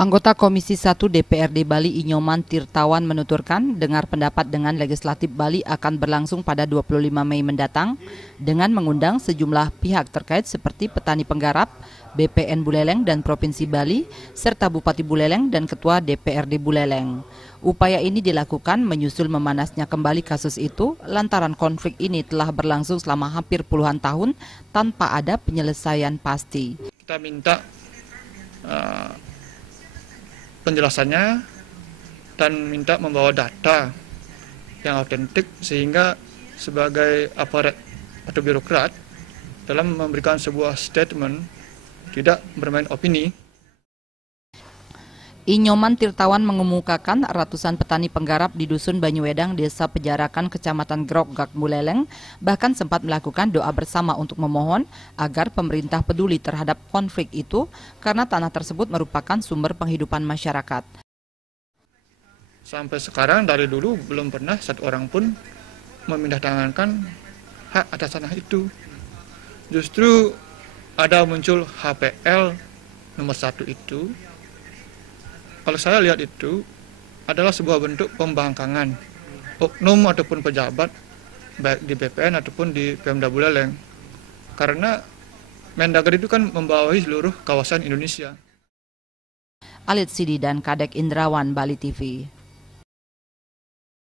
Anggota Komisi 1 DPRD Bali Inyoman Tirtawan menuturkan dengar pendapat dengan Legislatif Bali akan berlangsung pada 25 Mei mendatang dengan mengundang sejumlah pihak terkait seperti petani penggarap, BPN Buleleng dan Provinsi Bali, serta Bupati Buleleng dan Ketua DPRD Buleleng. Upaya ini dilakukan menyusul memanasnya kembali kasus itu lantaran konflik ini telah berlangsung selama hampir puluhan tahun tanpa ada penyelesaian pasti. Kita minta penjelasannya dan minta membawa data yang autentik sehingga sebagai aparat atau birokrat dalam memberikan sebuah statement tidak bermain opini. Inyoman Tirtawan mengemukakan ratusan petani penggarap di Dusun Banyuwedang, Desa Pejarakan, Kecamatan Grogak, Buleleng bahkan sempat melakukan doa bersama untuk memohon agar pemerintah peduli terhadap konflik itu karena tanah tersebut merupakan sumber penghidupan masyarakat. Sampai sekarang dari dulu belum pernah satu orang pun memindahtangankan hak atas tanah itu. Justru ada muncul HPL nomor 1 itu. Kalau saya lihat itu adalah sebuah bentuk pembangkangan oknum ataupun pejabat baik di BPN ataupun di Pemda Buleleng. Karena Mendagri itu kan membawahi seluruh kawasan Indonesia. Alit Sidi dan Kadek Indrawan, Bali TV.